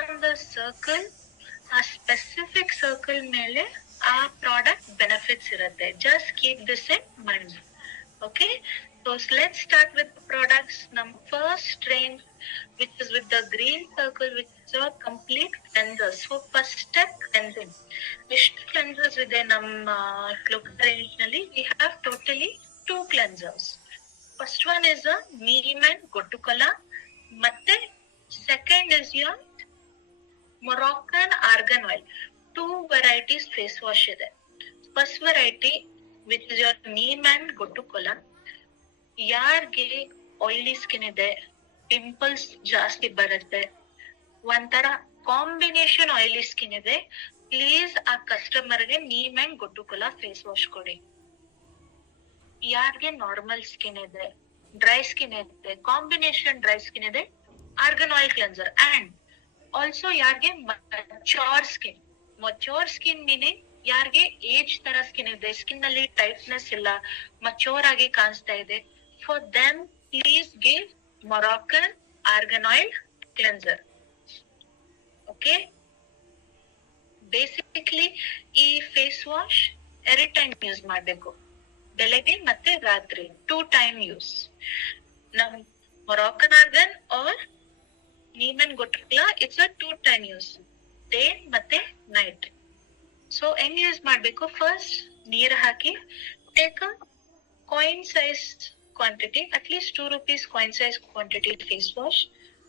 On the circle, ಆ specific circle ಮೇಲೆ ಆ ಪ್ರಾಡಕ್ಟ್ ಬೆನಿಫಿಟ್ಸ್ ಇರುತ್ತೆ. Just keep this in mind. Okay, so let's start with the products. First range, which is with the green circle, which is a complete cleanser. So first step, cleansing. Which cleansers ಇದೆ ನಮ್ಮ look range ನಲ್ಲಿ? We have totally 2 cleansers. First one is a neem and gotukola. ಮತ್ತೆ second is your Moroccan argan oil. 2 varieties face wash ಇದೆ. First variety, which is your neem and gotukola. ಯಾರ್ಗೆ oily skin ಇದೆ, pimples ಜಾಸ್ತಿ ಬರುತ್ತೆ, ಒಂಥರ combination oily skin ಇದೆ, please ಆ ಕಸ್ಟಮರ್ಗೆ ನೀಮ್ ಅಂಡ್ ಗೊಟ್ಟುಕೊಲ ಫೇಸ್ ವಾಶ್ ಕೊಡಿ. ಯಾರ್ಗೆ ನಾರ್ಮಲ್ ಸ್ಕಿನ್ ಇದೆ, ಡ್ರೈ ಸ್ಕಿನ್ ಇದೆ, ಕಾಂಬಿನೇಷನ್ ಡ್ರೈ ಸ್ಕಿನ್ ಇದೆ, organ oil cleanser. And also ಯಾರ್ಗೆ ಮಚೋರ್ ಸ್ಕಿನ್ ಮೀನಿಂಗ್ ಯಾರ್ಗೆ ಏಜ್ ತರ ಸ್ಕಿನ್ ಇದೆ, ಸ್ಕಿನ್ ನಲ್ಲಿ ಟೈಟ್ನೆಸ್ ಇಲ್ಲ, ಮಚೋರ್ ಆಗಿ ಕಾಣಿಸ್ತಾ ಇದೆ, for them please give Moroccan argan oil cleanser. Okay, basically ಈ ಫೇಸ್ ವಾಶ್ 2 ಟೈಮ್ ಯೂಸ್ ಮಾಡಬೇಕು, ಬೆಳಗ್ಗೆ ಮತ್ತೆ ರಾತ್ರಿ 2 ಟೈಮ್ ಯೂಸ್. ನಮ್ Moroccan argan or neem and gotu kola it's a 2 time use, day ಮತ್ತೆ ನೈಟ್. ಸೊ ಹೆಂಗ್ ಯೂಸ್ ಮಾಡ್ಬೇಕು? ಫಸ್ಟ್ ನೀರ್ ಹಾಕಿ take a coin size quantity, at least 2 rupees coin size quantity face wash.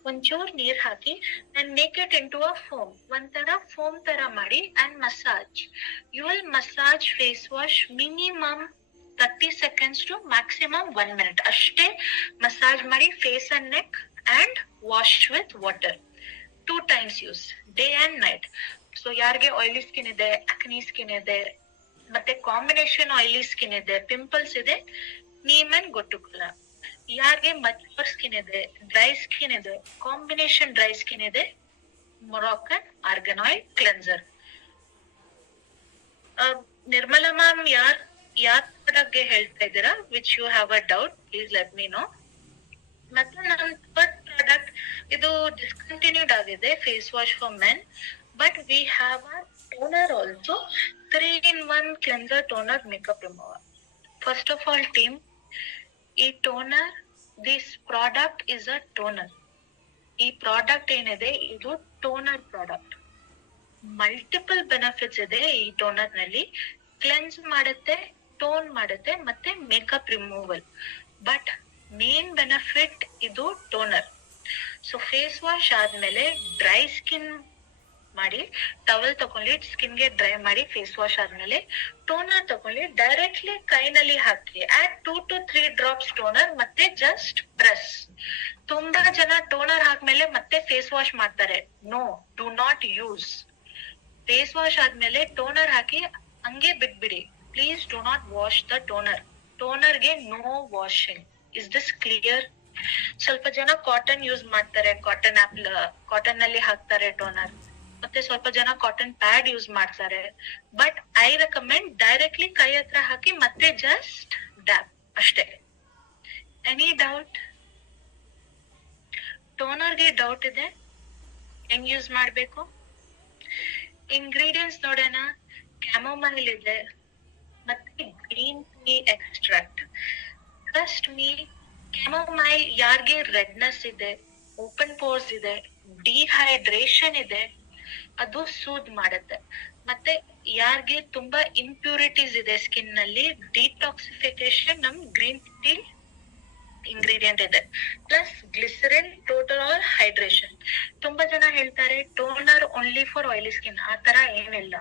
ಒಂಚೂರ್ ನೀರ್ ಹಾಕಿ and make it into a foam. ಒಂಥರ foam ತರ ಮಾಡಿ and massage. You will massage face wash minimum 30 seconds to maximum 1 minute. ಅಷ್ಟೇ massage ಮಾಡಿ face and neck and wash with water. 2 times use, day and night. So ಯಾರ್ಗೆ oily skin ಇದೆ, acne skin ಇದೆ, ಮತ್ತೆ combination oily skin ಇದೆ, pimples ಇದೆ, neem and gotu kola. ಯಾರ್ಗೆ mature skin ಇದೆ, ಡ್ರೈ ಸ್ಕಿನ್ ಇದೆ, ಕಾಂಬಿನೇಷನ್ ಡ್ರೈ ಸ್ಕಿನ್ ಇದೆ, Moroccan argan oil cleanser. Nirmala ma'am ಯಾರ್ ಬಗ್ಗೆ ಹೇಳ್ತಾ ಇದ್ದೀರಾ? Which you have a doubt, please let me know. ಮತ್ತೆ ನನ್ನ ಥರ್ಡ್ ಪ್ರಾಡಕ್ಟ್ ಇದು ಡಿಸ್ಕಂಟಿನ್ಯೂಡ್ ಆಗಿದೆ, face wash for men, but we have a toner also, 3-in-1 cleanser toner makeup remover. First of all team, ಈ toner, this product is a toner. ಈ product ಏನಿದೆ ಇದು toner product. Multiple benefits ಇದೆ ಈ toner ನಲ್ಲಿ. Cleanse ಮಾಡುತ್ತೆ, tone ಮಾಡುತ್ತೆ, ಮತ್ತೆ makeup removal. But main benefit ಇದು ಟೋನರ್. ಸೊ ಫೇಸ್ ವಾಶ್ ಆದ್ಮೇಲೆ ಡ್ರೈ ಸ್ಕಿನ್ ಮಾಡಿ ಟವಲ್ ತಗೊಂಡು ಸ್ಕಿನ್ಗೆ ಡ್ರೈ ಮಾಡಿ ಫೇಸ್ ವಾಶ್ ಆದ್ಮೇಲೆ ಟೋನರ್ ತಗೊಂಡು ಡೈರೆಕ್ಟ್ಲಿ ಕೈನಲ್ಲಿ ಹಾಕಿ ಆಡ್ 2 to 3 drops ಟೋನರ್, ಮತ್ತೆ ಜಸ್ಟ್ ಪ್ರೆಸ್. ತುಂಬಾ ಜನ ಟೋನರ್ ಹಾಕ್ಮೇಲೆ ಮತ್ತೆ ಫೇಸ್ ವಾಶ್ ಮಾಡ್ತಾರೆ. No, do not use. Face wash ಆದ್ಮೇಲೆ ಟೋನರ್ ಹಾಕಿ ಹಂಗೆ ಬಿಟ್ಬಿಡಿ. Please do not wash the toner. ಟೋನರ್ಗೆ no washing. Is this clear? ಸ್ವಲ್ಪ ಜನ ಕಾಟನ್ ಯೂಸ್ ಮಾಡ್ತಾರೆ, ಕಾಟನ್ ನಲ್ಲಿ ಹಾಕ್ತಾರೆ ಟೋನರ್, ಮತ್ತೆ ಸ್ವಲ್ಪ ಜನ ಕಾಟನ್ ಪ್ಯಾಡ್ ಯೂಸ್ ಮಾಡ್ತಾರೆ. ಬಟ್ ಐ ರೆಕಮೆಂಡ್ ಡೈರೆಕ್ಟ್ಲಿ ಕೈ ಹತ್ರ ಹಾಕಿ ಮತ್ತೆ ಜಸ್ಟ್ ಡ್ಯಾಪ್ ಅಷ್ಟೇ. Any doubt? ಟೋನರ್ಗೆ ಡೌಟ್ ಇದೆ, ಹೆಂಗ್ ಯೂಸ್ ಮಾಡ್ಬೇಕು? ಇಂಗ್ರೀಡಿಯೆಂಟ್ಸ್ ನೋಡೋಣ. ಕ್ಯಾಮೊಮೈಲ್ ಇದೆ, ಮತ್ತೆ green tea extract. Trust me, chamomile ಯಾರ್ಗೆ ರೆಡ್ನೆಸ್ ಇದೆ, ಓಪನ್ ಪೋರ್ಸ್ ಇದೆ, ಡಿಹೈಡ್ರೇಷನ್ ಇದೆ, ಅದು ಸೂದ್ ಮಾಡುತ್ತೆ. ಮತ್ತೆ ಯಾರ್ಗೆ ತುಂಬಾ ಇಂಪ್ಯೂರಿಟೀಸ್ ಇದೆ ಸ್ಕಿನ್ ನಲ್ಲಿ, ಡಿಟಾಕ್ಸಿಫಿಕೇಶನ್ ನಮ್ ಗ್ರೀನ್ ಟೀ ಇಂಗ್ರೀಡಿಯಂಟ್ ಇದೆ. Plus glycerine, total all hydration. ತುಂಬಾ ಜನ ಹೇಳ್ತಾರೆ toner only for oily skin. ಆ ತರ ಏನಿಲ್ಲ.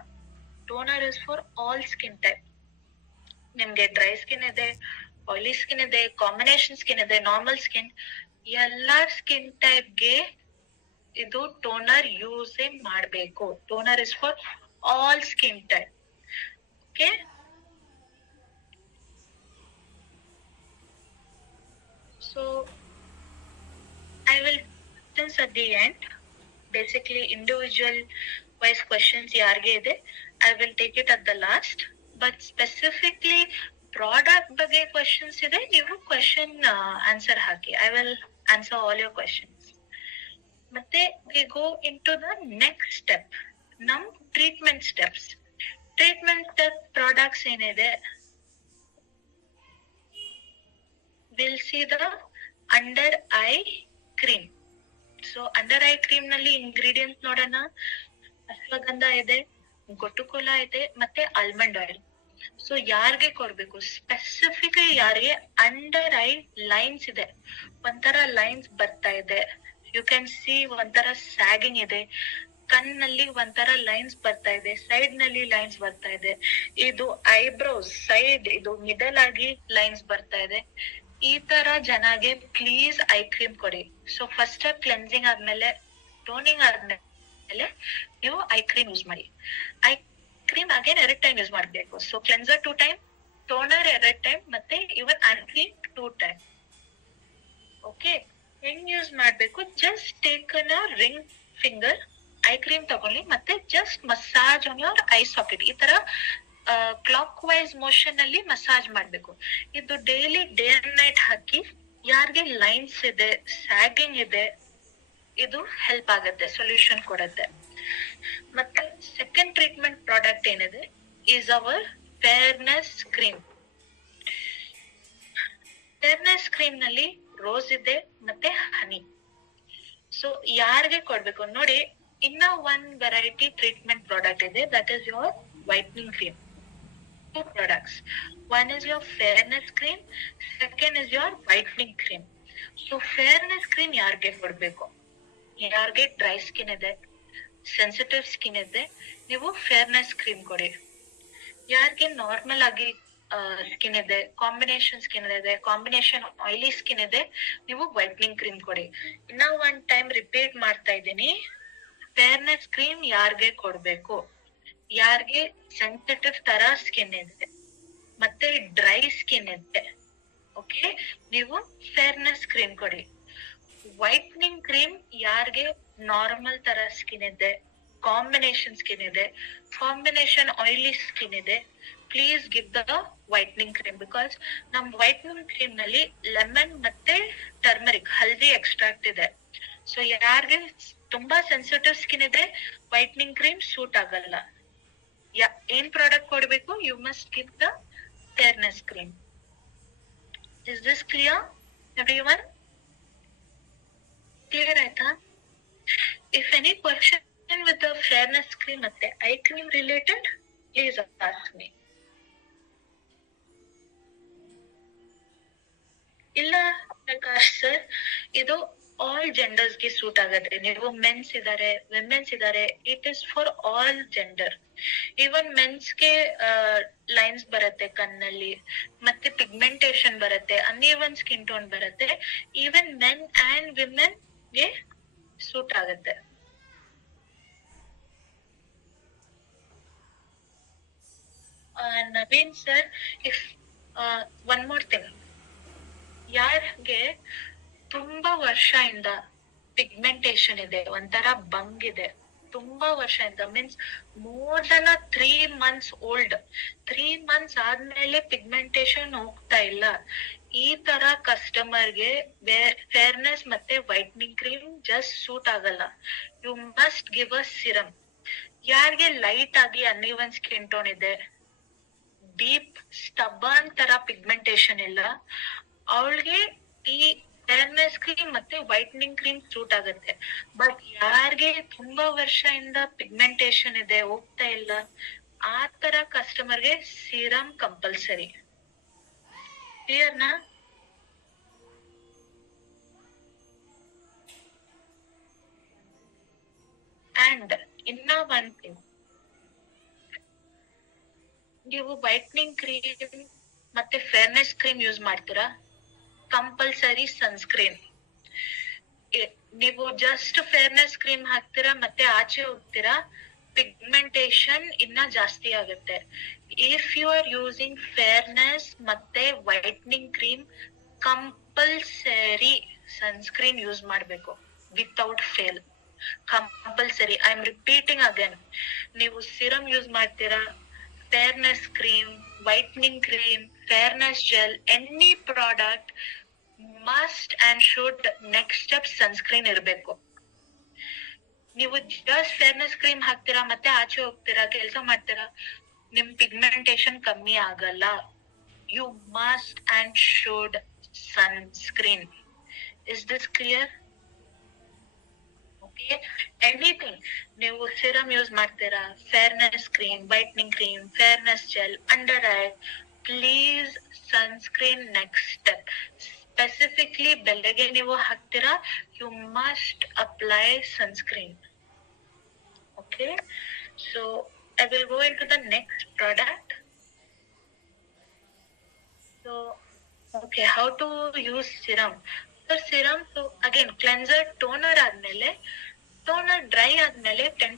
Toner is for all skin type. ನಿಮ್ಗೆ ಡ್ರೈ ಸ್ಕಿನ್ ಇದೆ, ಆಯಿಲಿ ಸ್ಕಿನ್ ಇದೆ, ಕಾಂಬಿನೇಷನ್ ಸ್ಕಿನ್ ಇದೆ, ನಾರ್ಮಲ್ ಸ್ಕಿನ್, ಎಲ್ಲಾ ಸ್ಕಿನ್ ಟೈಪ್ಗೆ ಇದು ಟೋನರ್ ಯೂಸ್ ಮಾಡಬೇಕು. Toner is for all skin type. Okay, so I will questions at the end. Basically individual wise questions ಯಾರ್ಗೆ ಇದೆ, I will take it at the last. But specifically product ಬಗ್ಗೆ questions ಇದೆ, ನೀವು question answer ಹಾಕಿ. I will answer all your questions. ಮತ್ತೆ we go into the next step, ನಮ್ treatment steps. Treatment step products ಏನಿದೆ, will see the under eye cream. So under eye cream ನಲ್ಲಿ ingredient ನೋಡೋಣ. ಅಶ್ವಗಂಧ ಇದೆ, ಗೊಟ್ಟುಕೋಲ ಇದೆ, ಮತ್ತೆ almond oil. So ಯಾರಿಗೆ ಕೊಡ್ಬೇಕು, ಸ್ಪೆಸಿಫಿಕ್ ಯಾರಿಗೆ ಅಂಡರ್ ಐ ಲೈನ್ಸ್ ಇದೆ, ಒಂಥರ ಲೈನ್ಸ್ ಬರ್ತಾ ಇದೆ, ಯು ಕ್ಯಾನ್ ಸಿ ಒಂಥರ ಸ್ಯಾಗಿಂಗ್ ಇದೆ, ಕಣ್ಣಲ್ಲಿ ಒಂಥರ ಲೈನ್ಸ್ ಬರ್ತಾ ಇದೆ, ಸೈಡ್ ನಲ್ಲಿ ಲೈನ್ಸ್ ಬರ್ತಾ ಇದೆ, ಇದು ಐಬ್ರೋಸ್ ಸೈಡ್ ಇದು ಮಿಡಲ್ ಆಗಿ ಲೈನ್ಸ್ ಬರ್ತಾ ಇದೆ. ಈ ತರ ಜನಗೆ ಪ್ಲೀಸ್ ಐ ಕ್ರೀಮ್ ಕೊಡಿ. ಸೊ ಫಸ್ಟ್ ಕ್ಲೆನ್ಸಿಂಗ್ ಆದ್ಮೇಲೆ, ಟೋನಿಂಗ್ ಆದ್ಮೇಲೆ ನೀವು ಐ ಕ್ರೀಮ್ ಯೂಸ್ ಮಾಡಿ. Eye cream again 2 time use ಮಾಡ್ಬೇಕು. So cleanser 2 time, toner 2 time, ಮತ್ತೆ even eye cream 2 time. Okay, ಹೆಂಗ್ ಯೂಸ್ ಮಾಡ್ಬೇಕು, just take a ring finger, eye cream ತಗೊಳ್ಳಿ, ಮತ್ತೆ just massage on your eye socket. ಈ ತರ clock wise motion ಅಲ್ಲಿ massage ಮಾಡ್ಬೇಕು. ಇದು ಡೈಲಿ ಡೇ ಅಂಡ್ ನೈಟ್ ಹಾಕಿ, ಯಾರಿಗೆ ಲೈನ್ಸ್ ಇದೆ, ಸ್ಯಾಗಿಂಗ್ ಇದೆ, ಇದು ಹೆಲ್ಪ್ ಆಗುತ್ತೆ, ಸೊಲ್ಯೂಷನ್ ಕೊಡುತ್ತೆ. ಮತ್ತೆ ಸೆಕೆಂಡ್ ಟ್ರೀಟ್ಮೆಂಟ್ ಪ್ರಾಡಕ್ಟ್ ಏನಿದೆ is our fairness cream. Fairness cream ನಲ್ಲಿ ರೋಸ್ ಇದೆ ಮತ್ತೆ ಹನಿ. ಸೊ ಯಾರಿಗೆ ಕೊಡ್ಬೇಕು ನೋಡಿ, ಇನ್ನ ಒನ್ ವೆರೈಟಿ ಟ್ರೀಟ್ಮೆಂಟ್ ಪ್ರಾಡಕ್ಟ್ ಇದೆ, that is your whitening cream. 2 products. One is your fairness cream, second is your whitening cream. So fairness cream ಯಾರಿಗೆ ಕೊಡ್ಬೇಕು, ಯಾರಿಗೆ ಡ್ರೈ ಸ್ಕಿನ್ ಇದೆ, ಸೆನ್ಸಿಟಿವ್ ಸ್ಕಿನ್ ಇದೆ, ನೀವು ಫೇರ್ನೆಸ್ ಕ್ರೀಮ್ ಕೊಡಿ. ಯಾರಿಗೆ ನಾರ್ಮಲ್ ಆಗಿ ಸ್ಕಿನ್ ಇದೆ, ಕಾಂಬಿನೇಷನ್ ಸ್ಕಿನ್ ಇದೆ, ಕಾಂಬಿನೇಷನ್ ಆಯಿಲಿ ಸ್ಕಿನ್ ಇದೆ, ನೀವು ವೈಟ್ನಿಂಗ್ ಕ್ರೀಮ್ ಕೊಡಿ. ಇನ್ನ 1 ಟೈಮ್ ರಿಪೀಟ್ ಮಾಡ್ತಾ ಇದ್ದೀನಿ, ಫೇರ್ನೆಸ್ ಕ್ರೀಮ್ ಯಾರಿಗೆ ಕೊಡ್ಬೇಕು, ಯಾರಿಗೆ ಸೆನ್ಸಿಟಿವ್ ತರ ಸ್ಕಿನ್ ಇದೆ ಮತ್ತೆ ಡ್ರೈ ಸ್ಕಿನ್ ಇದೆ, ಓಕೆ, ನೀವು ಫೇರ್ನೆಸ್ ಕ್ರೀಮ್ ಕೊಡಿ. ವೈಟ್ನಿಂಗ್ ಕ್ರೀಮ್ ಯಾರಿಗೆ ನಾರ್ಮಲ್ ತರ ಸ್ಕಿನ್ ಇದೆ, ಕಾಂಬಿನೇಷನ್ ಸ್ಕಿನ್ ಇದೆ, ಕಾಂಬಿನೇಷನ್ ಆಯಿಲಿ ಸ್ಕಿನ್ ಇದೆ, please give the whitening cream. Because ನಮ್ ವೈಟ್ನಿಂಗ್ ಕ್ರೀಮ್ ನಲ್ಲಿ ಲೆಮನ್ ಮತ್ತೆ ಟರ್ಮರಿಕ್ ಹಲ್ದಿ ಎಕ್ಸ್ಟ್ರಾಕ್ಟ್ ಇದೆ. ಸೊ ಯಾರಿಗೆ ತುಂಬಾ ಸೆನ್ಸಿಟಿವ್ ಸ್ಕಿನ್ ಇದೆ, ವೈಟ್ನಿಂಗ್ ಕ್ರೀಮ್ ಸೂಟ್ ಆಗಲ್ಲ. ಏನ್ ಪ್ರಾಡಕ್ಟ್ ಕೊಡ್ಬೇಕು, you must give the fairness cream. Is this clear everyone? Clear ಆಯ್ತಾ? If any question with the fairness cream ಮತ್ತೆ I cream related, please ask me. ಇಲ್ಲ ಪ್ರಕಾಶ್ ಸರ್, ಇದು all genders ಗೆ suit ಆಗುತ್ತೆ. ನೀವು ಮೆನ್ಸ್ ಇದಾರೆ, ವಿಮೆನ್ಸ್ ಇದಾರೆ, it is for all gender. Even men's ಗೆ ಲೈನ್ಸ್ ಬರುತ್ತೆ ಕಣ್ಣಲ್ಲಿ, ಮತ್ತೆ ಪಿಗ್ಮೆಂಟೇಶನ್ ಬರುತ್ತೆ, ಅನ್ಇವನ್ ಸ್ಕಿನ್ ಟೋನ್ ಬರುತ್ತೆ. ಈವನ್ ಮೆನ್ ಅಂಡ್ ವಿಮೆನ್ ಗೆ ಸೂಟ್ ಆಗುತ್ತೆ. Naveen sir, if one more thing, ಯಾರಿಗೆ ತುಂಬಾ ವರ್ಷದಿಂದ ಪಿಗ್ಮೆಂಟೇಶನ್ ಇದೆ, ಒಂಥರ ಬಂಗ್ ಇದೆ, ತುಂಬಾ ವರ್ಷದಿಂದ means more than 3 months old, 3 months ಆದ್ಮೇಲೆ ಪಿಗ್ಮೆಂಟೇಶನ್ ಹೋಗ್ತಾ ಇಲ್ಲ, ಈ ತರ ಕಸ್ಟಮರ್ಗೆ ಫೇರ್ನೆಸ್ ಮತ್ತೆ ವೈಟ್ನಿಂಗ್ ಕ್ರೀಮ್ ಜಸ್ಟ್ ಸೂಟ್ ಆಗಲ್ಲ. You must give a serum. ಯಾರಿಗೆ ಲೈಟ್ ಆಗಿ ಅನ್ಇವನ್ ಸ್ಕಿನ್ ಟೋನ್ ಇದೆ, ಡೀಪ್ ಸ್ಟಬರ್ನ್ ತರ ಪಿಗ್ಮೆಂಟೇಶನ್ ಇಲ್ಲ, ಅವಳಿಗೆ ಈ ಫೇರ್ನೆಸ್ ಕ್ರೀಮ್ ಮತ್ತೆ ವೈಟ್ನಿಂಗ್ ಕ್ರೀಮ್ ಸೂಟ್ ಆಗುತ್ತೆ. ಬಟ್ ಯಾರಿಗೆ ತುಂಬಾ ವರ್ಷದಿಂದ ಪಿಗ್ಮೆಂಟೇಶನ್ ಇದೆ, ಹೋಗ್ತಾ ಇಲ್ಲ, ಆ ತರ ಕಸ್ಟಮರ್ಗೆ ಸಿರಮ್ ಕಂಪಲ್ಸರಿ. ಕ್ಲಿಯರ್ನಾ? ಅಂಡ್ ಇನ್ನ ಒನ್ ಥಿಂಗ್, ನೀವು ವೈಟ್ನಿಂಗ್ ಕ್ರೀಮ್ ಮತ್ತೆ ಫೇರ್ನೆಸ್ ಕ್ರೀಮ್ ಯೂಸ್ ಮಾಡ್ತೀರಾ, ಕಂಪಲ್ಸರಿ ಸನ್ಸ್ಕ್ರೀನ್. ನೀವು ಜಸ್ಟ್ ಫೇರ್ನೆಸ್ ಕ್ರೀಮ್ ಹಾಕ್ತೀರಾ ಮತ್ತೆ ಆಚೆ ಹೋಗ್ತೀರಾ, ಪಿಗ್ಮೆಂಟೇಶನ್ ಇನ್ನ ಜಾಸ್ತಿ ಆಗುತ್ತೆ. If you are using fairness ಮತ್ತೆ whitening cream, compulsory sunscreen use ಮಾಡ್ಬೇಕು, without fail, compulsory. I am repeating again, ನೀವು ಸಿರಮ್ ಯೂಸ್ ಮಾಡ್ತೀರಾ, fairness cream, whitening cream, fairness gel, any product must and should next step sunscreen ಇರಬೇಕು. ನೀವು just fairness cream ಹಾಕ್ತೀರಾ ಮತ್ತೆ ಆಚೆ ಹೋಗ್ತೀರಾ, ಕೆಲಸ ಮಾಡ್ತೀರಾ, ನಿಮ್ ಪಿಗ್ಮೆಂಟೇಶನ್ ಕಮ್ಮಿ ಆಗಲ್ಲ. You must and should sunscreen. Is this clear? Okay. Anything ನೀವು ಸಿರಮ್ ಯೂಸ್ ಮಾಡ್ತೀರಾ, fairness cream, whitening cream, fairness gel, under eye, please sunscreen next step. Specifically ಬೆಳಗ್ಗೆ ನೀವು ಹಾಕ್ತೀರಾ, you must apply sunscreen. Okay, so I will go into the next product. So, okay, how to use serum? So serum, so again cleanser, toner ಆದ್ಮೇಲೆ, toner dry ಆದ್ಮೇಲೆ 10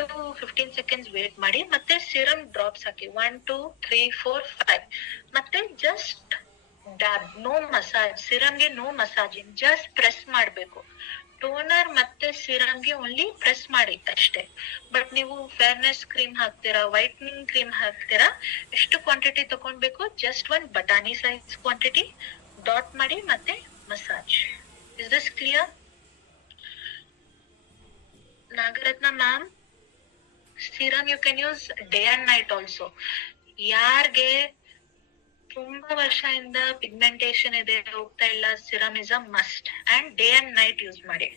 to 15 seconds wait ಮಾಡಿ, ಮತ್ತೆ serum drops ಹಾಕಿ 1 2 3 4 5, ಮತ್ತೆ just dab, no massage. ಸಿರಮ್ಗೆ no massaging, just press ಮಾಡ್ಬೇಕು. Toner ಮತ್ತೆ ಸಿರಮ್ಗೆ only press ಮಾಡಿ ಅಷ್ಟೇ. ಬಟ್ ನೀವು ಫೇರ್ನೆಸ್ ಕ್ರೀಮ್ ಹಾಕ್ತೀರಾ, ವೈಟ್ನಿಂಗ್ ಕ್ರೀಮ್ ಹಾಕ್ತೀರಾ, ಎಷ್ಟು ಕ್ವಾಂಟಿಟಿ ತಗೊಂಡ್ಬೇಕು, ಜಸ್ಟ್ ಒಂದ್ ಬಟಾಣಿ ಸೈಜ್ ಕ್ವಾಂಟಿಟಿ ಡಾಟ್ ಮಾಡಿ ಮತ್ತೆ massage. Is this clear? Nagaratna ma'am, serum you can use day and night also. ಯಾರ್ಗೆ ತುಂಬಾ ವರ್ಷದಿಂದ ಪಿಗ್ಮೆಂಟೇಶನ್ ಇದೆ, ಹೋಗ್ತಾ ಇಲ್ಲ, serum is a must and day and night use ಮಾಡಿ.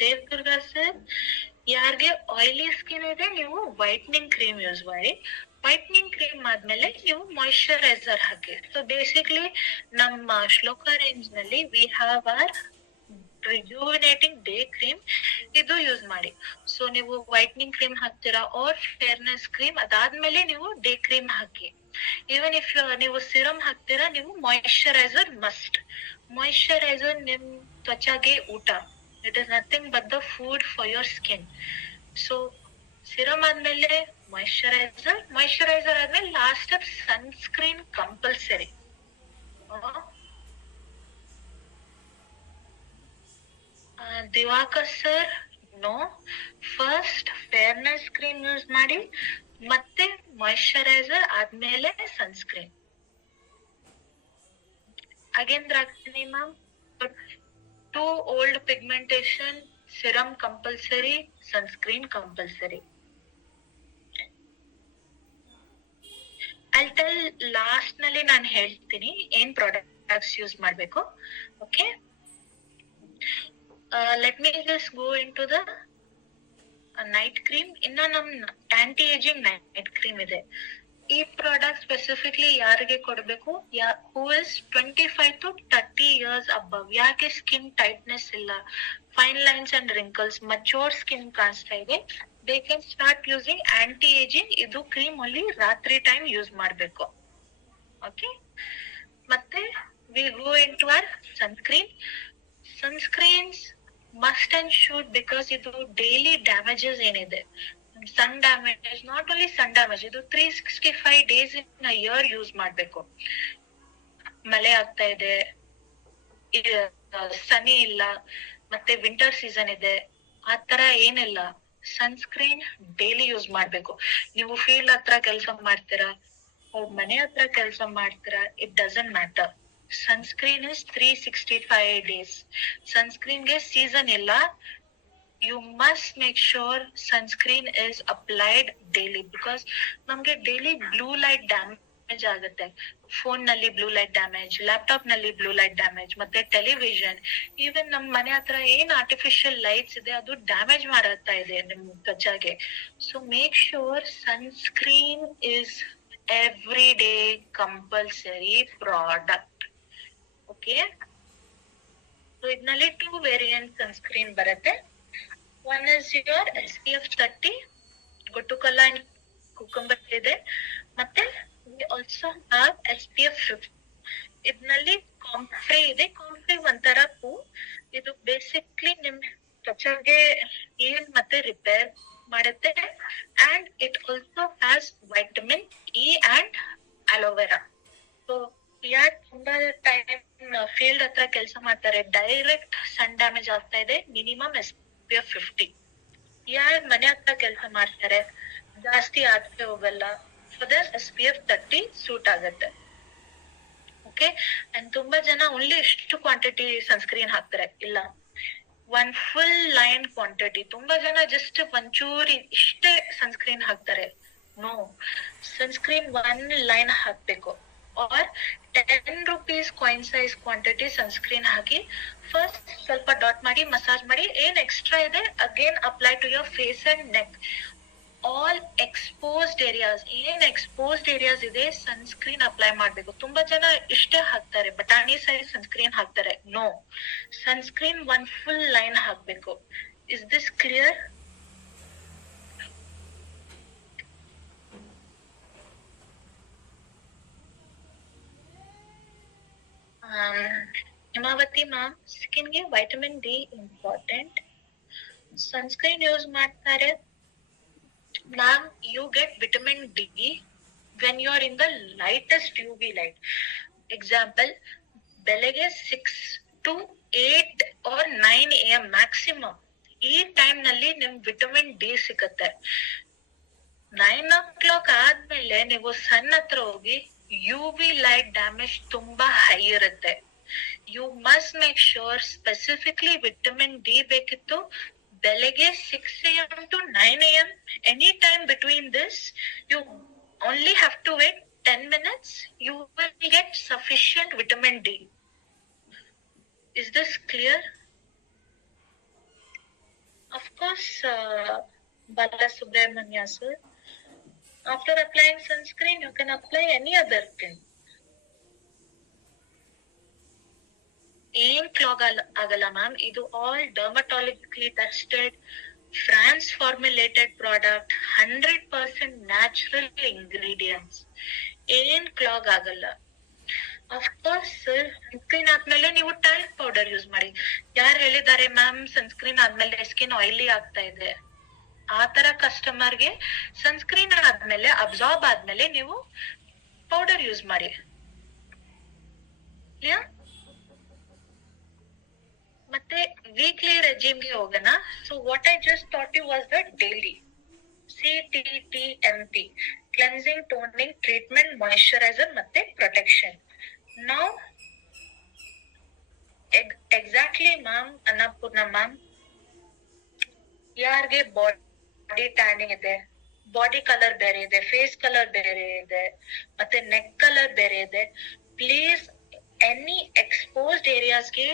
ದೇವದುರ್ಗ ಸರ್, ಯಾರ್ಗೆ ಆಯಿಲಿ ಸ್ಕಿನ್ ಇದೆ ನೀವು ವೈಟ್ನಿಂಗ್ ಕ್ರೀಮ್ ಯೂಸ್ ಮಾಡಿ. ವೈಟ್ನಿಂಗ್ ಕ್ರೀಮ್ ಆದ್ಮೇಲೆ ನೀವು ಮಾಯಿಶ್ಚರೈಸರ್ ಹಾಕಿ. ಸೊ ಬೇಸಿಕ್ಲಿ ನಮ್ಮ ಶ್ಲೋಕ ರೇಂಜ್ ನಲ್ಲಿ we have our rejuvenating day cream, ಇದು ಯೂಸ್ ಮಾಡಿ. ಸೊ ನೀವು ವೈಟ್ನಿಂಗ್ ಕ್ರೀಮ್ ಹಾಕ್ತೀರಾ ಆರ್ ಫೇರ್ನೆಸ್ ಕ್ರೀಮ್, ಅದಾದ್ಮೇಲೆ ನೀವು ಡೇ ಕ್ರೀಮ್ ಹಾಕಿ. ಈವನ್ ಇಫ್ ನೀವು ಸಿರಮ್ ಹಾಕ್ತೀರಾ, ನೀವು ಮಾಯಿಶ್ಚರೈಸರ್ ಮಸ್ಟ್. ಮಾಯಿಶ್ಚರೈಸರ್ ನಿಮ್ ತ್ವಚಾಗೆ ಊಟ. It is nothing but the food for your skin. So serum ಆದ್ಮೇಲೆ ಮಾಯಿಶ್ಚರೈಸರ್, ಮಾಯಿಶ್ಚರೈಸರ್ ಆದ್ಮೇಲೆ last step sunscreen compulsory. Diwakar sir, no, first fairness cream use ಮಾಡಿ, ಮತ್ತೆ ಮಾಯಿಶ್ಚರೈಸರ್ ಆದ್ಮೇಲೆ sunscreen. Again Ragini ma'am, too old pigmentation, serum compulsory, sunscreen compulsory. I'll tell last ನಲ್ಲಿ ನಾನು ಹೇಳ್ತೀನಿ ಏನ್ products use ಮಾಡ್ಬೇಕು. Okay, let me just go into the night cream. ಇನ್ನ ನಮ್ ಆಂಟಿ ಏಜಿಂಗ್ ನೈಟ್ ಕ್ರೀಮ್ ಇದೆ. ಈ ಪ್ರಾಡಕ್ಟ್ ಸ್ಪೆಸಿಫಿಕ್ಲಿ ಯಾರಿಗೆ ಕೊಡ್ಬೇಕು, who is 25 to 30 years above. ಯಾಕೆ ಸ್ಕಿನ್ ಟೈಟ್ನೆಸ್ ಇಲ್ಲ, fine lines and wrinkles, mature skin ಕಾಣಿಸ್ತಾ ಇದೆ, they can start using anti ageing. ಇದು ಕ್ರೀಮ್ ಅಲ್ಲಿ ರಾತ್ರಿ ಟೈಮ್ ಯೂಸ್ ಮಾಡ್ಬೇಕು. ಓಕೆ, ಮತ್ತೆ we go into our sunscreen. Sunscreens must and should, because ಇದು ಡೈಲಿ ಡ್ಯಾಮೇಜಸ್ ಏನಿದೆ, sun damage, not only sun damage, ಇದು 365 days in a year use ಮಾಡ್ಬೇಕು. ಮಳೆ ಆಗ್ತಾ ಇದೆ, ಸನಿ ಇಲ್ಲ, ಮತ್ತೆ ವಿಂಟರ್ ಸೀಸನ್ ಇದೆ, ಆತರ ಏನಿಲ್ಲ, ಸನ್ಸ್ಕ್ರೀನ್ ಡೈಲಿ ಯೂಸ್ ಮಾಡ್ಬೇಕು. ನೀವು ಫೀಲ್ಡ್ ಹತ್ರ ಕೆಲಸ ಮಾಡ್ತೀರಾ, ಮನೆ ಹತ್ರ ಕೆಲಸ ಮಾಡ್ತೀರಾ, it doesn't matter. Sunscreen is 365 days. ಸನ್ಸ್ಕ್ರೀನ್ಗೆ ಸೀಸನ್ ಇಲ್ಲ. You must make sure sunscreen is applied daily, because ನಮ್ಗೆ ಡೈಲಿ ಬ್ಲೂ ಲೈಟ್ ಡ್ಯಾಮೇಜ್ ಆಗುತ್ತೆ. ಫೋನ್ ನಲ್ಲಿ ಬ್ಲೂ ಲೈಟ್ ಡ್ಯಾಮೇಜ್, ಲ್ಯಾಪ್ಟಾಪ್ ನಲ್ಲಿ ಬ್ಲೂ ಲೈಟ್ ಡ್ಯಾಮೇಜ್, ಮತ್ತೆ ಟೆಲಿವಿಷನ್, ಈವನ್ ನಮ್ ಮನೆ ಹತ್ರ ಏನ್ ಆರ್ಟಿಫಿಷಿಯಲ್ ಲೈಟ್ಸ್ ಇದೆ ಅದು ಡ್ಯಾಮೇಜ್ ಮಾಡುತ್ತಾ ಇದೆ ನಿಮ್ ತ್ವಚಾಗೆ. So make sure sunscreen is every day compulsory product. Okay, so ಇದ್ನಲ್ಲಿ 2 ವೇರಿಯಂಟ್ ಸನ್ಸ್ಕ್ರೀನ್ ಬರುತ್ತೆ. One is your SPF 30, Gotukala and Cucumber ಇದೆ, ಮತ್ತೆ we also have SPF 50. ಇದ್ನಲ್ಲಿ ಕಾಂಫ್ರೆ ಇದೆ. ಕಾಂಫ್ರೆ ಒಂಥರ ಪೂ, ಇದು ಬೇಸಿಕ್ಲಿ ನಿಮ್ ತ್ವಚಾಗೆ ಹೀಲ್ ಮತ್ತೆ ರಿಪೇರ್ ಮಾಡುತ್ತೆ, and it also has vitamin E and aloe vera. So ಯಾರು ತುಂಬಾ ಟೈಮ್ ಫೀಲ್ಡ್ ಹತ್ರ ಕೆಲಸ ಮಾಡ್ತಾರೆ, ಡೈರೆಕ್ಟ್ ಸನ್ ಡ್ಯಾಮೇಜ್ ಆಗ್ತಾ ಇದೆ, ಮಿನಿಮಮ್ SPF 50. ಯಾರು ಮನೆ ಹತ್ರ ಕೆಲಸ ಮಾಡ್ತಾರೆ, ಜಾಸ್ತಿ ಆಚೆ ಹೋಗಲ್ಲ, ಫಾರ್ SPF 30 ಸೂಟ್ ಆಗುತ್ತೆ. ಓಕೆ. ಅಂಡ್ ತುಂಬಾ ಜನ ಓನ್ಲಿ ಇಷ್ಟು ಕ್ವಾಂಟಿಟಿ ಸನ್ಸ್ಕ್ರೀನ್ ಹಾಕ್ತಾರೆ. ಇಲ್ಲ, ಒನ್ ಫುಲ್ ಲೈನ್ ಕ್ವಾಂಟಿಟಿ. ತುಂಬಾ ಜನ ಜಸ್ಟ್ ಒಂಚೂರಿ ಇಷ್ಟೇ ಸನ್ಸ್ಕ್ರೀನ್ ಹಾಕ್ತಾರೆ. ನೋ, ಸನ್ಸ್ಕ್ರೀನ್ ಒನ್ ಲೈನ್ ಹಾಕ್ಬೇಕು. Or 10 rupees coin size quantity sunscreen ಹಾಕಿ ಫಸ್ಟ್ ಸ್ವಲ್ಪ ಡಾಟ್ ಮಾಡಿ ಮಸಾಜ್ ಮಾಡಿ, ಏನ್ ಎಕ್ಸ್ಟ್ರಾ ಇದೆ again apply to your face and neck. All exposed areas, ಏನ್ ಎಕ್ಸ್ಪೋಸ್ಡ್ ಏರಿಯಾಸ್ ಇದೆ ಸನ್ಸ್ಕ್ರೀನ್ ಅಪ್ಲೈ ಮಾಡ್ಬೇಕು. ತುಂಬಾ ಜನ ಇಷ್ಟೇ ಹಾಕ್ತಾರೆ, ಬಟಾಣಿ ಸೈಜ್ ಸನ್ಸ್ಕ್ರೀನ್ ಹಾಕ್ತಾರೆ. No, sunscreen one full line ಹಾಕ್ಬೇಕು. Is this clear? Himavati ma'am, ಸ್ಕಿನ್ಗೆ vitamin D important. Sunscreen use ಮಾಡ್ತಾರೆ ma'am. You get vitamin D when you are in the lightest UV light. Example, ಬೆಳಗ್ಗೆ 6 to 8 or 9 AM ಮ್ಯಾಕ್ಸಿಮಮ್. ಈ time ನಲ್ಲಿ ನಿಮ್ vitamin D ಸಿಗುತ್ತೆ. 9 o'clock ಆದ್ಮೇಲೆ ನೀವು ಸನ್ ಹತ್ರ ಹೋಗಿ UV ಲೈಟ್ ಡ್ಯಾಮೇಜ್ ತುಂಬಾ ಹೈ ಇರುತ್ತೆ. You must make sure specifically vitamin D ಬೇಕಿತ್ತು ಬೆಳಗ್ಗೆ 6 AM to 9 AM. Any time between this you only have to wait 10 minutes. You will get sufficient vitamin D. Is this clear? Of course, Bala Subramanya sir. After applying sunscreen, you can apply any other thing. ಏನ್ clog ಆಗಲ್ಲ ma'am. ಇದು all dermatologically tested, France formulated product, 100% natural ingredients. ಏನ್ clog ಆಗಲ್ಲ. Of course sunscreen ಆದ್ಮೇಲೆ ನೀವು talk powder use ಮಾಡಿ. ಯಾರು ಹೇಳಿದ್ದಾರೆ ಮ್ಯಾಮ್ ಸನ್ಸ್ಕ್ರೀನ್ ಆದ್ಮೇಲೆ ಸ್ಕಿನ್ ಆಯಿಲಿ ಆಗ್ತಾ ಇದೆ? ಆ ತರ ಕಸ್ಟಮರ್ಗೆ ಸನ್ಸ್ಕ್ರೀನ್ ಆದ್ಮೇಲೆ ಅಬ್ಸಾರ್ಬ್ ಆದ್ಮೇಲೆ ನೀವು ಪೌಡರ್ ಯೂಸ್ ಮಾಡಿ. ಮತ್ತೆ ವೀಕ್ಲಿ ರೆಜಿಮ್ಗೆ ಹೋಗೋಣ. So what I just thought you was the daily CTTMP, cleansing, toning, treatment, moisturiser ಮತ್ತೆ protection. Now exactly ma'am, Annapurna ma'am, ಯಾರಿಗೆ ಬಾಡಿ ಟ್ಯಾನಿಂಗ್ ಇದೆ, ಬಾಡಿ ಕಲರ್ ಬೇರೆ ಇದೆ, ಫೇಸ್ ಕಲರ್ ಬೇರೆ ಇದೆ, ಮತ್ತೆ ನೆಕ್ ಕಲರ್ ಬೇರೆ ಇದೆ, ಪ್ಲೀಸ್ ಎನಿ ಎಕ್ಸ್ಪೋಸ್ಡ್ ಏರಿಯಾಸ್ಗೆ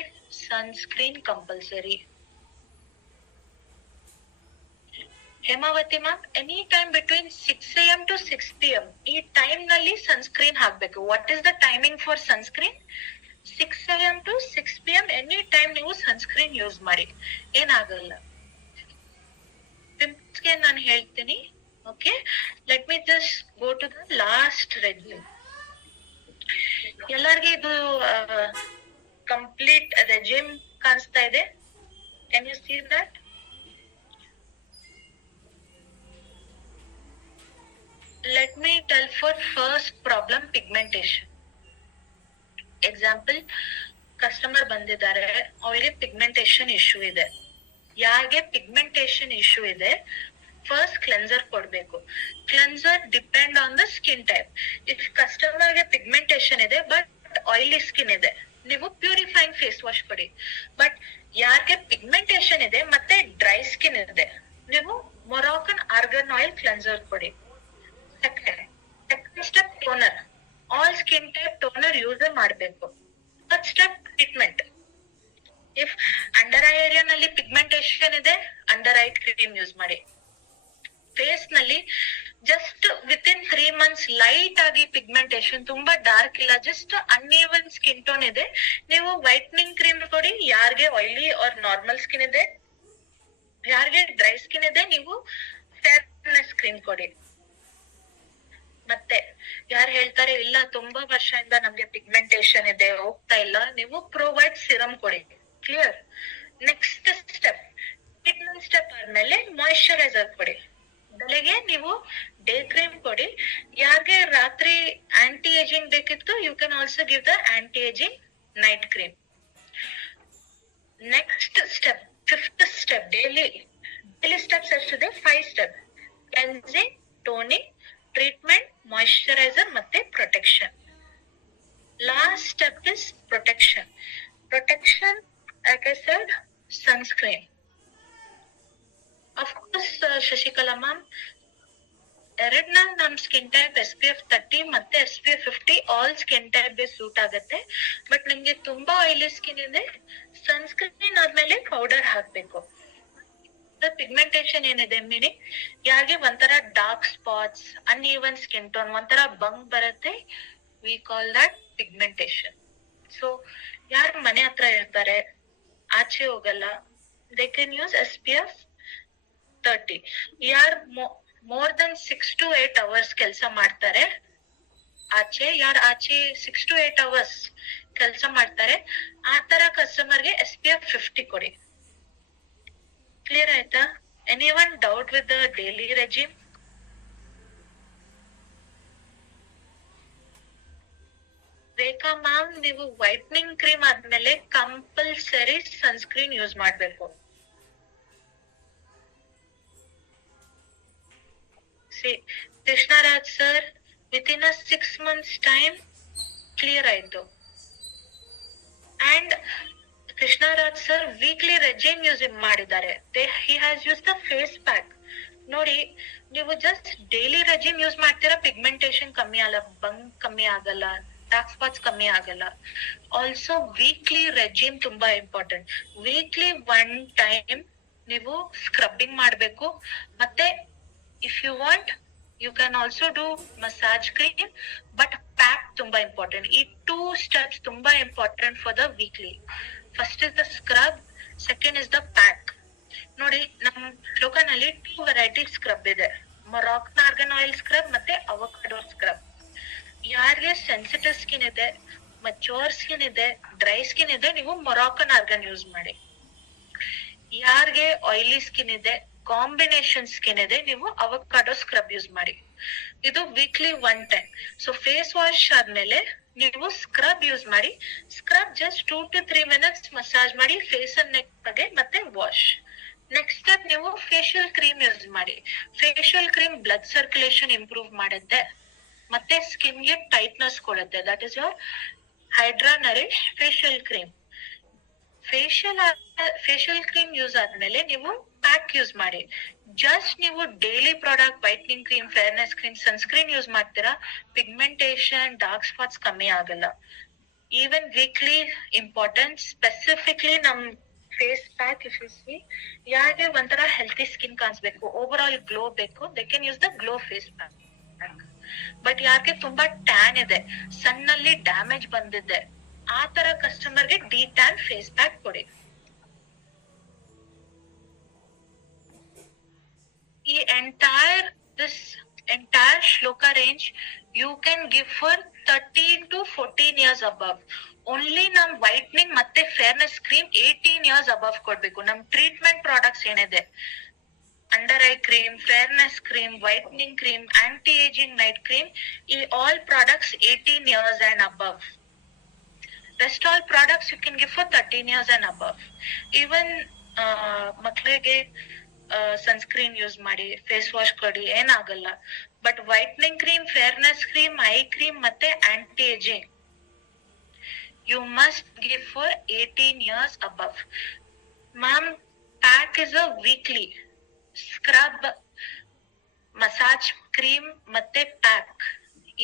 sunscreen compulsory. Hemavati ma'am, any time between 6 AM to 6 PM ಈ ಟೈಮ್ ನಲ್ಲಿ ಸನ್ಸ್ಕ್ರೀನ್ ಹಾಕ್ಬೇಕು. What is the timing for sunscreen? 6 AM to 6 PM ಎನಿ ಟೈಮ್ ನೀವು ಸನ್ಸ್ಕ್ರೀನ್ ಯೂಸ್ ಮಾಡಿ, ಏನಾಗಲ್ಲ. ಪಿಂಪಲ್ಸ್ಗೆ ನಾನು ಹೇಳ್ತೀನಿ. Okay, let me just go to the last resume. ಎಲ್ಲರಿಗೂ ಇದು ಕಂಪ್ಲೀಟ್ ರೆಜ್ಯೂಮ್ ಕಾಣಿಸ್ತಾ ಇದೆ? Can you see that? Let me tell for first problem, pigmentation. Example, customer ಬಂದಿದ್ದಾರೆ, ಅವರಿಗೆ ಪಿಗ್ಮೆಂಟೇಶನ್ ಇಶ್ಯೂ ಇದೆ. ಯಾರಿಗೆ ಪಿಗ್ಮೆಂಟೇಶನ್ ಇಶ್ಯೂ ಇದೆ, ಫಸ್ಟ್ ಕ್ಲೆನ್ಸರ್ ಕೊಡ್ಬೇಕು. Cleanser depend on the skin type. If ಕಸ್ಟಮರ್ಗೆ ಪಿಗ್ಮೆಂಟೇಶನ್ ಇದೆ ಬಟ್ ಆಯಿಲಿ ಸ್ಕಿನ್ ಇದೆ, ನೀವು ಪ್ಯೂರಿಫೈಯಿಂಗ್ ಫೇಸ್ ವಾಶ್ ಕೊಡಿ. ಬಟ್ ಯಾರಿಗೆ ಪಿಗ್ಮೆಂಟೇಶನ್ ಇದೆ ಮತ್ತೆ ಡ್ರೈ ಸ್ಕಿನ್ ಇದೆ, ನೀವು ಮೊರಾಕನ್ ಆರ್ಗನ್ ಆಯಿಲ್ ಕ್ಲೆನ್ಸರ್ ಕೊಡಿ. Second step toner. All skin type toner use ಮಾಡಬೇಕು. Third step treatment. If under eye area ನಲ್ಲಿ ಪಿಗ್ಮೆಂಟೇಶನ್ ಇದೆ, ಅಂಡರ್ ಐ ಕ್ರೀಮ್ ಯೂಸ್ ಮಾಡಿ. ಫೇಸ್ ನಲ್ಲಿ ಜಸ್ಟ್ ವಿತಿನ್ 3 months ಲೈಟ್ ಆಗಿ pigmentation, ತುಂಬಾ ಡಾರ್ಕ್ ಇಲ್ಲ, just uneven skin tone ಇದೆ, ನೀವು ವೈಟ್ನಿಂಗ್ ಕ್ರೀಮ್ ಕೊಡಿ. ಯಾರಿಗೆ ಆಯಿಲಿ ಆರ್ ನಾರ್ಮಲ್ ಸ್ಕಿನ್ ಇದೆ, ಯಾರಿಗೆ ಡ್ರೈ ಸ್ಕಿನ್ ಇದೆ, ನೀವು ಫೇರ್ನೆಸ್ ಕ್ರೀಮ್ ಕೊಡಿ. ಮತ್ತೆ ಯಾರು ಹೇಳ್ತಾರೆ ಇಲ್ಲ ತುಂಬಾ ವರ್ಷದಿಂದ ನಮ್ಗೆ ಪಿಗ್ಮೆಂಟೇಶನ್ ಇದೆ ಹೋಗ್ತಾ ಇಲ್ಲ, ನೀವು ಪ್ರೊವೈಡ್ ಸಿರಮ್ ಕೊಡಿ. Clear? Next step, treatment step ಆದ್ಮೇಲೆ ಮಾಯಿಶ್ಚರೈಸರ್ ಕೊಡಿ. ಬೆಳಗ್ಗೆ ನೀವು ಡೇ ಕ್ರೀಮ್ ಕೊಡಿ. ಯಾರಿಗೆ ರಾತ್ರಿ ಆಂಟಿ ಏಜಿಂಗ್ ಬೇಕಿತ್ತು, you can also give the anti ageing night cream. Next step, fifth step, daily steps ಎಷ್ಟಿದೆ? 5 ಸ್ಟೆಪ್. ಕ್ಲೆನ್ಸಿಂಗ್, ಟೋನಿಂಗ್, ಟ್ರೀಟ್ಮೆಂಟ್, ಮಾಯಿಶ್ಚರೈಸರ್ ಮತ್ತೆ protection. Last step is protection. Protection, like I said, sunscreen. Of course, Shashikala ma'am, ಎರಡ್ನಲ್ಲಿ ನಮ್ skin type SPF 30 ಮತ್ತೆ SPF 50 all skin type ಗೆ suit ಆಗುತ್ತೆ. But ನಿಮ್ಗೆ ತುಂಬಾ oily skin ಇದೆ, ಸನ್ಸ್ಕ್ರೀನ್ ಆದ್ಮೇಲೆ ಪೌಡರ್ ಹಾಕ್ಬೇಕು. ಪಿಗ್ಮೆಂಟೇಶನ್ ಏನಿದೆ ಮೀನಿ ಯಾರಿಗೆ ಒಂಥರ dark spots, uneven skin tone, ಒಂಥರ ಬಂಗ್ ಬರುತ್ತೆ, we call that pigmentation. So ಯಾರು ಮನೆ ಹತ್ರ ಇರ್ತಾರೆ, ಆಚೆ ಹೋಗಲ್ಲ, ದೇ ಕ್ಯಾನ್ ಯೂಸ್ SPF 30. ಯಾರು ಮೋರ್ ದನ್ 6 to 8 hours ಕೆಲಸ ಮಾಡ್ತಾರೆ ಆಚೆ, ಯಾರು ಆಚೆ 6 to 8 hours ಕೆಲಸ ಮಾಡ್ತಾರೆ, ಆ ತರ ಕಸ್ಟಮರ್ಗೆ SPF 50 ಕೊಡಿ. ಕ್ಲಿಯರ್ ಆಯ್ತಾ? Anyone doubt with the daily regime? Rekha ma'am, ನೀವು ವೈಟ್ನಿಂಗ್ ಕ್ರೀಮ್ ಆದ್ಮೇಲೆ ಕಂಪಲ್ಸರಿ ಸನ್ಸ್ಕ್ರೀನ್ ಯೂಸ್ ಮಾಡ್ಬೇಕು. Krishnaraj sir, within 6 months time clear ಆಯ್ತು. And Krishnaraj sir weekly regime use ಮಾಡಿದ್ದಾರೆ. He has use the face pack. ನೋಡಿ, ನೀವು ಜಸ್ಟ್ ಡೈಲಿ ರೆಜಿಮ್ ಯೂಸ್ ಮಾಡ್ತೀರಾ, pigmentation ಕಮ್ಮಿ ಆಗಲ್ಲ, ಬಂಗ್ ಕಮ್ಮಿ ಆಗಲ್ಲ, ಡಾರ್ಕ್ ಸ್ಪಾಟ್ಸ್ ಕಮ್ಮಿ ಆಗಲ್ಲ. ಆಲ್ಸೋ ವೀಕ್ಲಿ ರೆಜಿಮ್ ತುಂಬಾ ಇಂಪಾರ್ಟೆಂಟ್. ವೀಕ್ಲಿ 1 time ನೀವು ಸ್ಕ್ರಬ್ಬಿಂಗ್ ಮಾಡ್ಬೇಕು. ಮತ್ತೆ if you want you can also do massage cream, but pack ತುಂಬಾ ಇಂಪಾರ್ಟೆಂಟ್. ಈ 2 steps ತುಂಬಾ important for the weekly. First is the scrub, second is the pack. ನೋಡಿ, ನಮ್ ಲೋಕನಲ್ಲಿ 2 ವೆರೈಟಿ ಸ್ಕ್ರಬ್ ಇದೆ, ಮೊರಾಕನ್ ಆರ್ಗನ್ ಆಯಿಲ್ ಸ್ಕ್ರಬ್ ಮತ್ತೆ avocado scrub. ಯಾರಿಗೆ sensitive skin ಇದೆ, ಮಚೂರ್ ಸ್ಕಿನ್ ಇದೆ, ಡ್ರೈ ಸ್ಕಿನ್ ಇದೆ, ನೀವು ಮೊರಾಕನ್ ಆರ್ಗನ್ ಯೂಸ್ ಮಾಡಿ. ಯಾರಿಗೆ ಆಯಿಲಿ ಸ್ಕಿನ್ ಇದೆ, ಕಾಂಬಿನೇಷನ್ ಸ್ಕಿನ್ ಇದೆ, ನೀವು ಅವಕಾಡೋ ಸ್ಕ್ರಬ್ ಯೂಸ್ ಮಾಡಿ. ಇದು weekly 1 time. So face wash ಆದ್ಮೇಲೆ ನೀವು ಸ್ಕ್ರಬ್ ಯೂಸ್ ಮಾಡಿ. Scrub just 2 to 3 minutes massage ಮಾಡಿ ಫೇಸ್ ಅಂಡ್ ನೆಕ್ ಬಗ್ಗೆ, ಮತ್ತೆ ವಾಶ್. ನೆಕ್ಸ್ಟ್ ಸ್ಟೆಪ್, ನೀವು ಫೇಶಿಯಲ್ ಕ್ರೀಮ್ ಯೂಸ್ ಮಾಡಿ. Facial cream blood circulation improve ಮಾಡುತ್ತೆ, ಮತ್ತೆ ಸ್ಕಿನ್ ಗೆ ಟೈಟ್ನೆಸ್ ಕೊಡುತ್ತೆ. That is your hydra nourish facial cream. Facial cream use ಆದ್ಮೇಲೆ ನೀವು ಪ್ಯಾಕ್ ಯೂಸ್ ಮಾಡಿ. ಜಸ್ಟ್ ನೀವು daily product whitening cream, fairness cream, sunscreen use ಮಾಡ್ತೀರಾ, ಪಿಗ್ಮೆಂಟೇಶನ್, ಡಾರ್ಕ್ ಸ್ಪಾಟ್ಸ್ ಕಮ್ಮಿ ಆಗಲ್ಲ. Even weekly important. ಸ್ಪೆಸಿಫಿಕ್ಲಿ ನಮ್ face pack if you see, ಯಾರಿಗೆ ಒಂಥರ ಹೆಲ್ತಿ ಸ್ಕಿನ್ ಕಾಣಿಸ್ಬೇಕು, ಓವರ್ ಆಲ್ ಗ್ಲೋ ಬೇಕು, they can use the glow face pack. But ಯಾರಿಗೆ ತುಂಬಾ ಟ್ಯಾನ್ ಇದೆ, ಸನ್ನಲ್ಲಿ ಡ್ಯಾಮೇಜ್ ಬಂದಿದೆ, ಆ ತರ ಕಸ್ಟಮರ್ಗೆ ಡಿ ಟ್ಯಾನ್ ಫೇಸ್ ಪ್ಯಾಕ್ ಕೊಡಿ. ಈ entire Shloka range you can give for 13 to 14 years above. Only ನಮ್ ವೈಟ್ನಿಂಗ್ ಮತ್ತೆ ಫೇರ್ನೆಸ್ ಕ್ರೀಮ್ 18 years above ಕೊಡ್ಬೇಕು. ನಮ್ ಟ್ರೀಟ್ಮೆಂಟ್ ಪ್ರಾಡಕ್ಟ್ಸ್ ಏನಿದೆ, under eye cream, fairness cream, whitening cream, anti ageing night cream, ಈ all products 18 years and above. Rest all products you can give for 13 years and above. Even ಮಕ್ಕಳಿಗೆ sunscreen use ಮಾಡಿ, face wash ಕೊಡಿ, ಏನಾಗಲ್ಲ. But whitening cream, fairness cream, eye cream ಮತ್ತೆ anti ageing you must give for 18 years above. Ma'am, pack is a weekly. Scrub, massage cream ಮತ್ತೆ pack,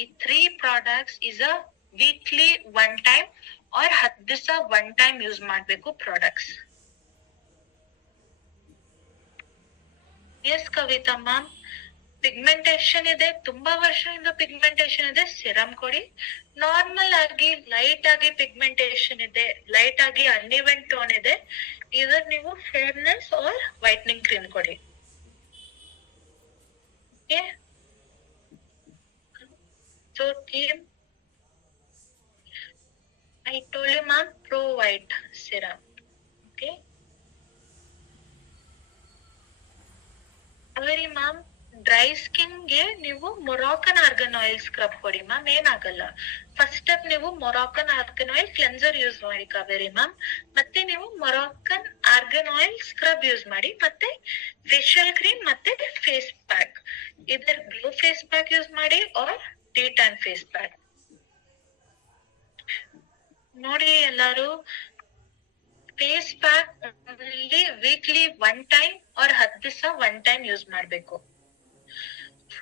ಈ 3 products is a weekly 1 time or 10 ದಿವಸ 1 time use ಮಾಡ್ಬೇಕು products. Yes Kavitha ma'am, pigmentation ಇದೆ, ತುಂಬಾ ವರ್ಷದಿಂದ pigmentation ಇದೆ, serum ಕೊಡಿ. Normal ಆಗಿ ಲೈಟ್ ಆಗಿ ಪಿಗ್ಮೆಂಟೇಶನ್ ಇದೆ, ಲೈಟ್ ಆಗಿ ಅನ್ಇವೆನ್ ಟೋನ್ ಇದೆ, ಇದರ್ ನೀವು ಫೇರ್ನೆಸ್ ಆರ್ ವೈಟ್ನಿಂಗ್ ಕ್ರೀಮ್ ಕೊಡಿ. So team, I told you ma'am, Pro White serum. Okay. Averi ma'am, dry skin ಗೆ ನೀವು ಮೊರಾಕನ್ ಆರ್ಗನ್ ಆಯಿಲ್ ಸ್ಕ್ರಬ್ ಕೊಡಿ ಮ್ಯಾಮ್, ಏನಾಗಲ್ಲ. ಫಸ್ಟ್ ಸ್ಟೆಪ್ ನೀವು Moroccan argan oil cleanser use ಮಾಡಿ ಕಾವೇರಿ ಮ್ಯಾಮ್, ಮತ್ತೆ ನೀವು Moroccan argan oil scrub use ಮಾಡಿ, ಮತ್ತೆ ಫೇಶಿಯಲ್ ಕ್ರೀಮ್ ಮತ್ತೆ ಫೇಸ್ ಪ್ಯಾಕ್, ಇದರ್ ಗ್ಲೋ ಫೇಸ್ ಪ್ಯಾಕ್ ಯೂಸ್ ಮಾಡಿ or detan face pack. ನೋಡಿ ಎಲ್ಲಾರು, face pack only weekly 1 time or 10 ದಿವಸ 1 ಟೈಮ್ ಯೂಸ್ ಮಾಡ್ಬೇಕು.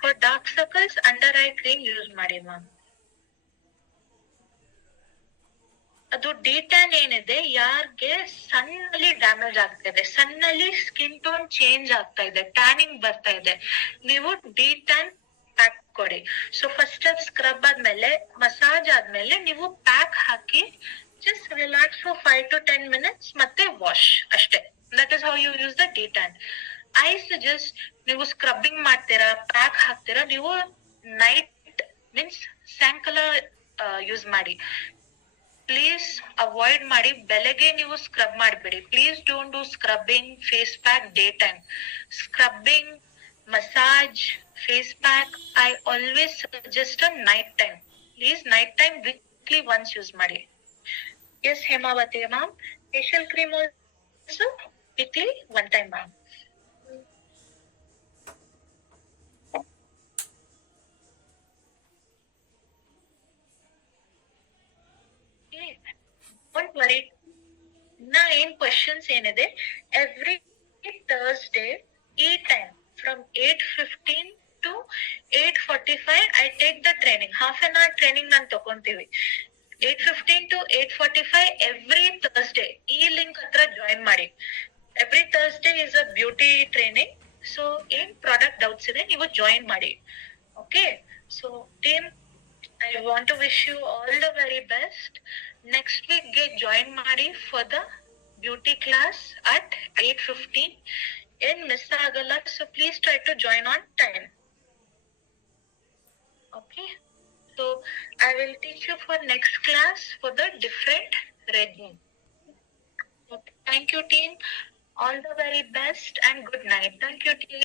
For dark circles under eye cream use ಮಾಡಿ ಮ್ಯಾಮ್. ಅದು ಡಿಟ್ಯಾನ್ ಏನಿದೆ, ಯಾರ್ಗೆ ಸನ್ನಲ್ಲಿ ಡ್ಯಾಮೇಜ್ ಆಗ್ತಾ ಇದೆ, ಸನ್ನಲ್ಲಿ ಸ್ಕಿನ್ ಟೋನ್ ಚೇಂಜ್ ಆಗ್ತಾ ಇದೆ, ಟ್ಯಾನಿಂಗ್ ಬರ್ತಾ ಇದೆ, ನೀವು ಡಿಟ್ಯಾನ್ ಪ್ಯಾಕ್ ಕೊಡಿ. ಸೊ ಫಸ್ಟ್ ಸ್ಕ್ರಬ್ ಆದ್ಮೇಲೆ, ಮಸಾಜ್ ಆದ್ಮೇಲೆ ನೀವು ಪ್ಯಾಕ್ ಹಾಕಿ just relax for 5 to 10 minutes, ಮತ್ತೆ ವಾಶ್ ಅಷ್ಟೇ. That is how you use the detan. I suggest, ನೀವು ಸ್ಕ್ರಬ್ಬಿಂಗ್ ಮಾಡ್ತೀರಾ, ಪ್ಯಾಕ್ ಹಾಕ್ತೀರಾ, ನೀವು ನೈಟ್ ಮೀನ್ಸ್ ಸಾಯಂಕಾಲ ಯೂಸ್ ಮಾಡಿ. ಪ್ಲೀಸ್ ಅವಾಯ್ಡ್ ಮಾಡಿ, ಬೆಳಗ್ಗೆ ನೀವು ಸ್ಕ್ರಬ್ ಮಾಡಬೇಡಿ. Please don't do scrubbing, face pack day time. Scrubbing, massage, face pack I always suggest night time. Please night time weekly once use ಮಾಡಿ. Yes Hemavathi ma'am, facial cream also weekly 1 time ma'am. Don't worry. ನಾ ಏನ್ questions ಏನಿದೆ, every Thursday ಈ time from 8:15 to 8:45 I take the training. Half an hour training ನಾನು ತಗೊಂತೀವಿ. 8:15 to 8:45 every Thursday. ಈ link ಹತ್ರ join ಮಾಡಿ. Every Thursday is a beauty training. So ಏನ್ ಪ್ರಾಡಕ್ಟ್ ಡೌಟ್ಸ್ ಇದೆ ನೀವು ಜಾಯಿನ್ ಮಾಡಿ. Okay, so team, I want to wish you all the very best. Next week get join ಮಾಡಿ for the beauty class at 8:15. ಏನ್ miss ಆಗಲ್ಲ, so please try to join on time. Okay, so I will teach you for next class for the different regime. Okay, thank you team. All the very best and good night. Thank you team.